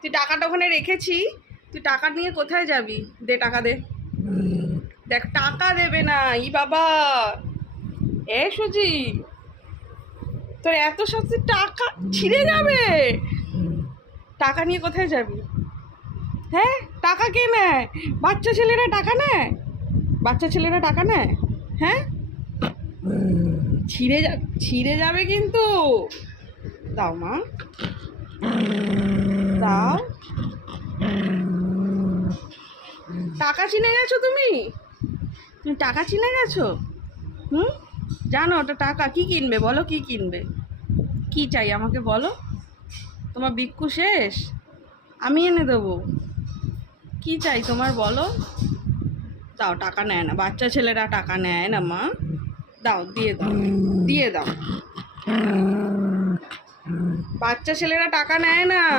তুই টাকাটা ওখানে রেখেছি, তুই টাকা নিয়ে কোথায় যাবি? দে টাকা দে। দেখ টাকা দেবে না, ই বাবা। এ সুজি, তোর এত সস্তি টাকা ছিঁড়ে যাবে। টাকা নিয়ে কোথায় যাবি? হ্যাঁ, টাকা কে নেয়? বাচ্চা ছেলেরা টাকা নেয়? বাচ্চা ছেলেরা টাকা নেয়? হ্যাঁ, ছিঁড়ে যাবে কিন্তু। দাও মা, দাও। টাকা চিনে গেছো তুমি? তুমি টাকা চিনে গেছো? হুম, জানো ওটা টাকা? কি কিনবে বলো, কি কিনবে? কি চাই আমাকে বলো? তোমার ভিক্ষু শেষ? আমি এনে দেবো। কি চাই তোমার বলো? দাও, টাকা নেয় না, বাচ্চা ছেলেরা টাকা নেয় না মা। দাও, দিয়ে দাও, দিয়ে দাও। বাচ্চা ছেলেরা টাকা নেয় না।